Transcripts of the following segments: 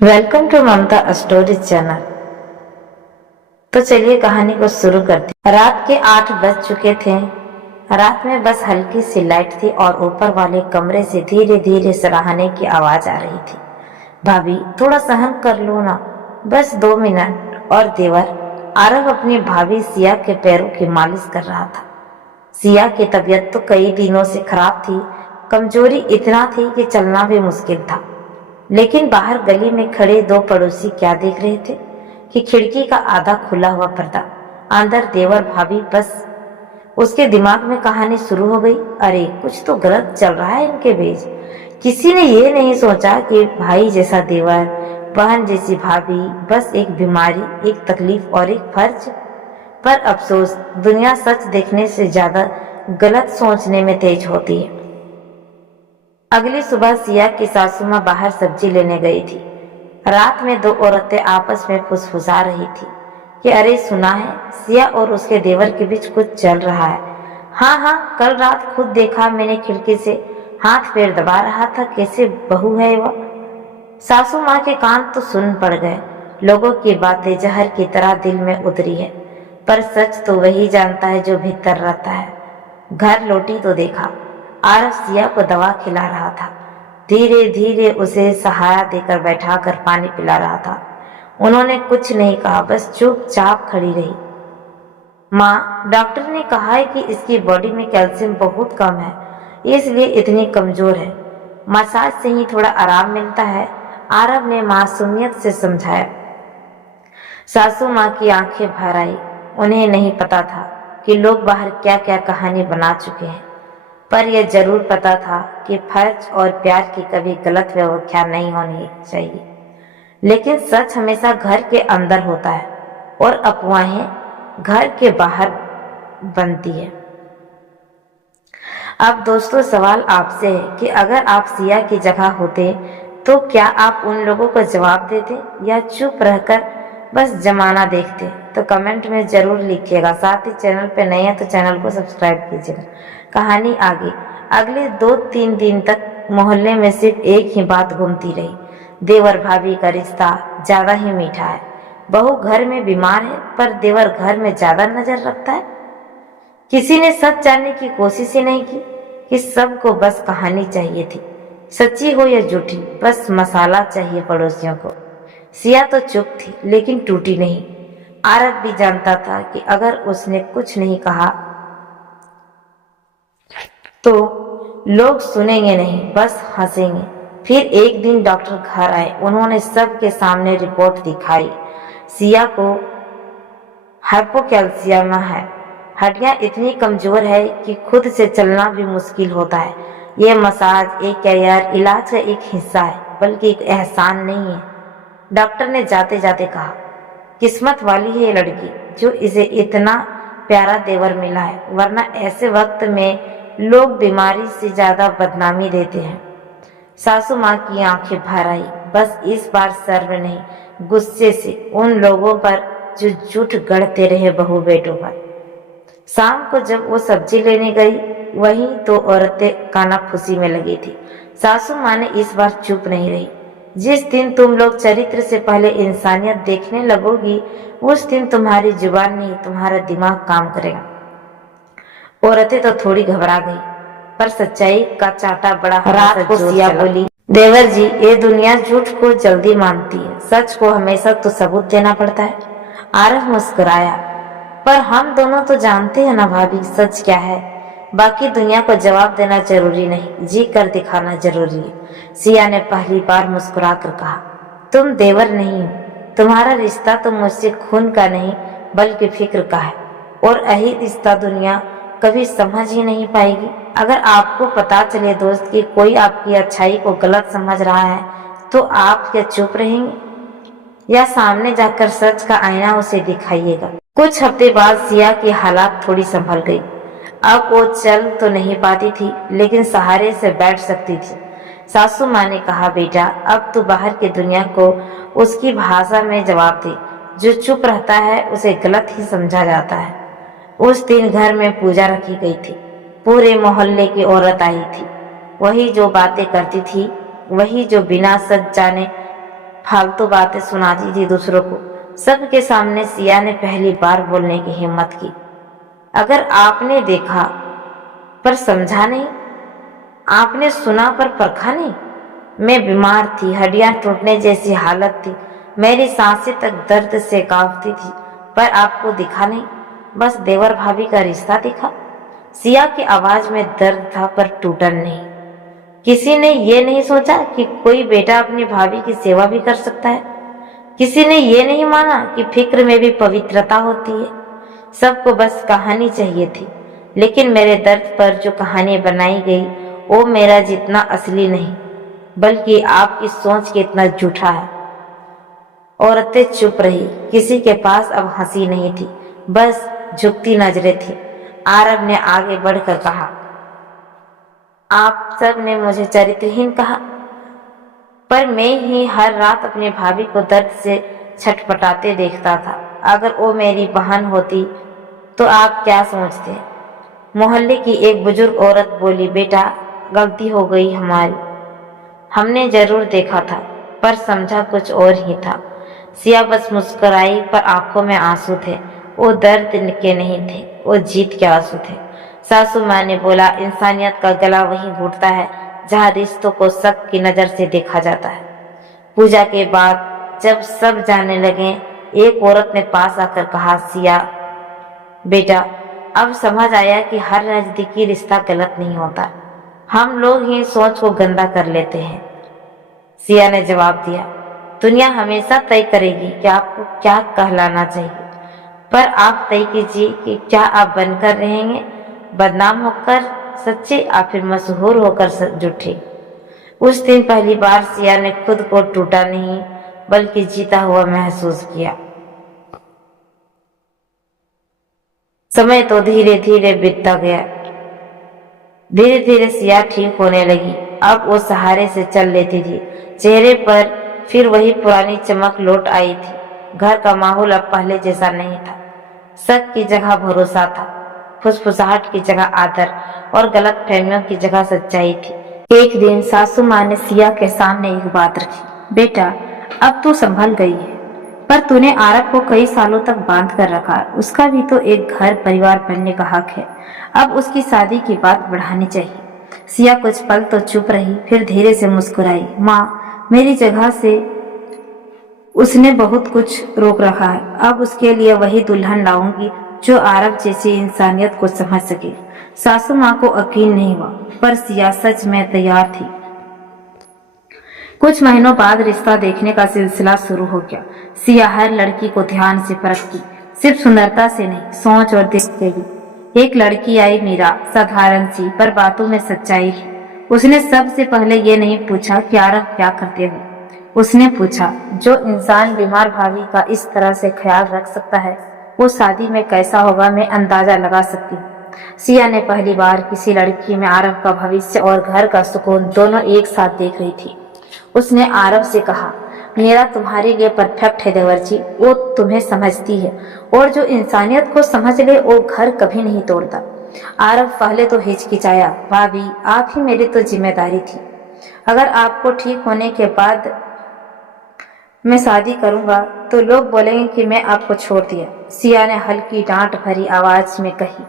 Welcome to Mamta stories channel. तो चलिए कहानी को शुरू करते हैं। रात के 8 बज चुके थे। रात में बस हल्की सी लाइट थी और ऊपर वाले कमरे से धीरे धीरे सराहने की आवाज आ रही थी। भाभी थोड़ा सहन कर लो ना, बस 2 मिनट। और देवर आरव अपनी भाभी सिया के पैरों की मालिश कर रहा था। सिया की तबीयत तो कई दिनों से खराब थी। कमजोरी इतना थी कि चलना भी मुश्किल था। लेकिन बाहर गली में खड़े 2 पड़ोसी क्या देख रहे थे कि खिड़की का आधा खुला हुआ पर्दा, अंदर देवर भाभी। बस उसके दिमाग में कहानी शुरू हो गई। अरे कुछ तो गलत चल रहा है इनके बीच। किसी ने ये नहीं सोचा कि भाई जैसा देवर, बहन जैसी भाभी, बस एक बीमारी, एक तकलीफ और एक फर्ज। पर अफसोस, दुनिया सच देखने से ज्यादा गलत सोचने में तेज होती है। अगली सुबह सिया की सासू माँ बाहर सब्जी लेने गई थी। रात में 2 औरतें आपस में फुसफुसा रही थी कि अरे सुना है, सिया और उसके देवर के बीच कुछ चल रहा है। हाँ हाँ, कल रात खुद देखा मैंने, खिड़की से हाथ पैर दबा रहा था। कैसे बहू है वह। सासू माँ के कान तो सुन पड़ गए। लोगों की बातें जहर की तरह दिल में उतरी है, पर सच तो वही जानता है जो भीतर रहता है। घर लौटी तो देखा आरव सिया को दवा खिला रहा था। धीरे धीरे उसे सहारा देकर बैठाकर पानी पिला रहा था। उन्होंने कुछ नहीं कहा, बस चुपचाप खड़ी रही। माँ, डॉक्टर ने कहा है कि इसकी बॉडी में कैल्शियम बहुत कम है, इसलिए इतनी कमजोर है। मसाज से ही थोड़ा आराम मिलता है, आरव ने मासूमियत से समझाया। सासू माँ की आंखें भर आई। उन्हें नहीं पता था कि लोग बाहर क्या क्या कहानी बना चुके हैं, पर यह जरूर पता था कि फर्ज और प्यार की कभी गलत व्याख्या नहीं होनी चाहिए। लेकिन सच हमेशा घर के अंदर होता है और अफवाहें घर के बाहर बनती है। अब दोस्तों, सवाल आपसे है कि अगर आप सिया की जगह होते तो क्या आप उन लोगों को जवाब देते या चुप रहकर बस जमाना देखते? तो कमेंट में जरूर लिखिएगा। साथ ही चैनल पे नए हैं तो चैनल को सब्सक्राइब कीजिएगा। कहानी आगे। अगले 2-3 दिन तक मोहल्ले में सिर्फ एक ही बात घूमती रही, देवर भाभी का रिश्ता ज्यादा ही मीठा है। बहू घर में बीमार है, पर देवर घर में ज्यादा नजर रखता है। किसी ने सच जानने की कोशिश ही नहीं की कि सबको बस कहानी चाहिए थी, सच्ची हो या झूठी, बस मसाला चाहिए पड़ोसियों को। सिया तो चुप थी, लेकिन टूटी नहीं। आरव भी जानता था कि अगर उसने कुछ नहीं कहा तो लोग सुनेंगे नहीं, बस हंसेंगे। फिर एक दिन डॉक्टर घर आए। उन्होंने सबके सामने रिपोर्ट दिखाई। सिया को हाइपोकैल्सियम है। हड्डियां इतनी कमजोर है कि खुद से चलना भी मुश्किल होता है। ये मसाज एक कैरियर इलाज का एक हिस्सा है, बल्कि एक एहसान नहीं है। डॉक्टर ने जाते जाते कहा, किस्मत वाली है ये लड़की जो इसे इतना प्यारा देवर मिला है, वरना ऐसे वक्त में लोग बीमारी से ज्यादा बदनामी देते हैं। सासू माँ की आंखें भर आई, बस इस बार शर्म नहीं, गुस्से से उन लोगों पर जो झूठ गढ़ते रहे बहू बेटों पर। शाम को जब वो सब्जी लेने गई, वहीं तो औरतें कानाफूसी में लगी थी। सासू माँ ने इस बार चुप नहीं रही। जिस दिन तुम लोग चरित्र से पहले इंसानियत देखने लगोगी, उस दिन तुम्हारी जुबान नहीं, तुम्हारा दिमाग काम करेगा। औरतें तो थोड़ी घबरा गई, पर सच्चाई का चाटा बड़ा। रात को सिया बोली, देवर जी, ये दुनिया झूठ को जल्दी मानती है, सच को हमेशा तो सबूत देना पड़ता है। आरव मुस्कुराया, पर हम दोनों तो जानते हैं ना भाभी, सच क्या है। बाकी दुनिया को जवाब देना जरूरी नहीं, जी कर दिखाना जरूरी है। सिया ने पहली बार मुस्कुरा कर कहा, तुम देवर नहीं हो, तुम्हारा रिश्ता तो मुझसे खून का नहीं बल्कि फिक्र का है, और यही रिश्ता दुनिया कभी समझ ही नहीं पाएगी। अगर आपको पता चले दोस्त कि कोई आपकी अच्छाई को गलत समझ रहा है, तो आप क्या चुप रहेंगे या सामने जाकर सच का आईना उसे दिखाइएगा? कुछ हफ्ते बाद सिया की हालात थोड़ी संभल गई। अब वो चल तो नहीं पाती थी, लेकिन सहारे से बैठ सकती थी। सासू माँ ने कहा, बेटा अब तू बाहर की दुनिया को उसकी भाषा में जवाब दे। जो चुप रहता है उसे गलत ही समझा जाता है। उस दिन घर में पूजा रखी गई थी। पूरे मोहल्ले की औरत आई थी। वही जो बातें करती थी, वही जो बिना सच जाने फालतू बातें सुनाती थी दूसरों को। सबके सामने सिया ने पहली बार बोलने की हिम्मत की। अगर आपने देखा पर समझा नहीं, आपने सुना पर परखा नहीं। मैं बीमार थी, हड्डियां टूटने जैसी हालत थी, मेरी सांसें तक दर्द से कांपती थी, पर आपको दिखा नहीं, बस देवर भाभी का रिश्ता दिखा। सिया की आवाज में दर्द था पर टूटन नहीं। किसी ने ये नहीं सोचा कि कोई बेटा अपनी भाभी की सेवा भी कर सकता है। किसी ने ये नहीं माना कि फिक्र में भी पवित्रता होती है। सबको बस कहानी चाहिए थी, लेकिन मेरे दर्द पर जो कहानी बनाई गई वो मेरा जितना असली नहीं, बल्कि आपकी सोच के इतना झूठा है। औरतें चुप रही। किसी के पास अब हंसी नहीं थी, बस झुकती नजरें थी। आरव ने आगे बढ़कर कहा, आप सब ने मुझे चरित्रहीन कहा, पर मैं ही हर रात अपनी भाभी को दर्द से छटपटाते देखता था। अगर वो मेरी बहन होती तो आप क्या सोचते? मोहल्ले की एक बुजुर्ग औरत बोली, बेटा गलती हो गई हमारी, हमने जरूर देखा था पर समझा कुछ और ही था। सिया बस मुस्कुराई, पर आंखों में आंसू थे। वो दर्द के नहीं थे, वो जीत के आंसू थे। सासू माँ ने बोला, इंसानियत का गला वहीं घुटता है जहाँ रिश्तों को शक की नजर से देखा जाता है। पूजा के बाद जब सब जाने लगे, एक औरत ने पास आकर कहा, सिया बेटा अब समझ आया कि हर नजदीकी रिश्ता गलत नहीं होता, हम लोग ही सोच को गंदा कर लेते हैं। सिया ने जवाब दिया, दुनिया हमेशा तय करेगी कि आपको क्या कहलाना चाहिए, पर आप तय कीजिए कि क्या आप बनकर रहेंगे, बदनाम होकर सच्चे या फिर मशहूर होकर झूठे। उस दिन पहली बार सिया ने खुद को टूटा नहीं बल्कि जीता हुआ महसूस किया। समय तो धीरे धीरे बीतता गया। धीरे धीरे सिया ठीक होने लगी। अब वो सहारे से चल लेती थी। चेहरे पर फिर वही पुरानी चमक लौट आई थी। घर का माहौल अब पहले जैसा नहीं था। शक की जगह भरोसा था, फुसफुसाहट की जगह आदर और गलत फहमियों की जगह सच्चाई थी। एक दिन सासू माँ ने सिया के सामने एक बात रखी, बेटा अब तू संभल गई है, पर तूने आरव को कई सालों तक बांध कर रखा है। उसका भी तो एक घर परिवार बनने का हक है। अब उसकी शादी की बात बढ़ानी चाहिए। सिया कुछ पल तो चुप रही, फिर धीरे से मुस्कुराई। माँ, मेरी जगह से उसने बहुत कुछ रोक रखा है। अब उसके लिए वही दुल्हन लाऊंगी जो आरव जैसी इंसानियत को समझ सके। सासू माँ को यकीन नहीं हुआ, पर सिया सच में तैयार थी। कुछ महीनों बाद रिश्ता देखने का सिलसिला शुरू हो गया। सिया हर लड़की को ध्यान से परखती, सिर्फ सुंदरता से नहीं, सोच और दिल से भी। एक लड़की आई, मीरा, साधारण सी पर बातों में सच्चाई थी। उसने सबसे पहले ये नहीं पूछा कि आरव क्या करते हो, उसने पूछा, जो इंसान बीमार भाभी का इस तरह से ख्याल रख सकता है वो शादी में कैसा होगा, मैं अंदाजा लगा सकती हूँ। सिया ने पहली बार किसी लड़की में आरव का भविष्य और घर का सुकून दोनों एक साथ देख रही थी। उसने आरव से कहा, मेरा तुम्हारे लिए परफेक्ट है देवर जी, वो तुम्हें समझती है और जो इंसानियत को समझ ले वो घर कभी नहीं तोड़ता। आरव पहले तो हिचकिचाया, भाभी आप ही मेरी तो जिम्मेदारी थी, अगर आपको ठीक होने के बाद मैं शादी करूंगा तो लोग बोलेंगे कि मैं आपको छोड़ दिया। सिया ने हल्की डांट भरी आवाज में कही,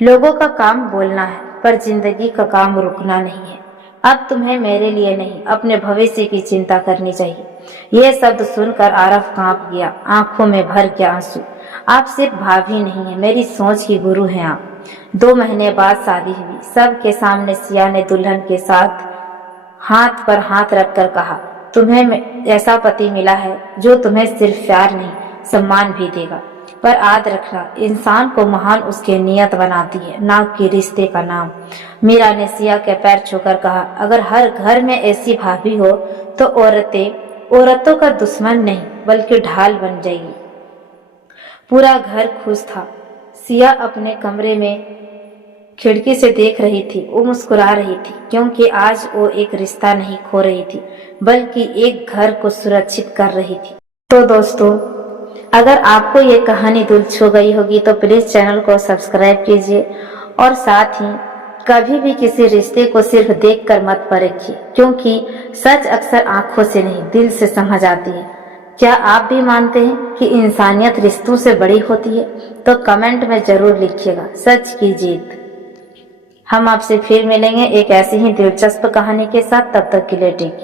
लोगों का काम बोलना है पर जिंदगी का काम रुकना नहीं है। अब तुम्हें मेरे लिए नहीं अपने भविष्य की चिंता करनी चाहिए। यह शब्द सुनकर आरव कांप गया, आंखों में भर के आंसू। आप सिर्फ भाभी नहीं है, मेरी सोच की गुरु हैं आप। 2 महीने बाद शादी हुई। सबके सामने सिया ने दुल्हन के साथ हाथ पर हाथ रखकर कहा, तुम्हें ऐसा पति मिला है जो तुम्हें सिर्फ प्यार नहीं सम्मान भी देगा, पर याद रखना इंसान को महान उसके नियत बनाती है, ना कि रिश्ते का नाम। मीरा ने सिया के पैर छूकर कहा, अगर हर घर में ऐसी भाभी हो तो औरतों का दुश्मन नहीं बल्कि ढाल बन जाएगी। पूरा घर खुश था। सिया अपने कमरे में खिड़की से देख रही थी। वो मुस्कुरा रही थी क्योंकि आज वो एक रिश्ता नहीं खो रही थी बल्कि एक घर को सुरक्षित कर रही थी। तो दोस्तों, अगर आपको ये कहानी दिल छू गई होगी तो प्लीज चैनल को सब्सक्राइब कीजिए और साथ ही कभी भी किसी रिश्ते को सिर्फ देखकर मत परखिए, क्योंकि सच अक्सर आंखों से नहीं दिल से समझ आती है। क्या आप भी मानते हैं कि इंसानियत रिश्तों से बड़ी होती है? तो कमेंट में जरूर लिखिएगा। सच की जीत। हम आपसे फिर मिलेंगे एक ऐसी ही दिलचस्प कहानी के साथ। तब तक के लिए टेक केयर।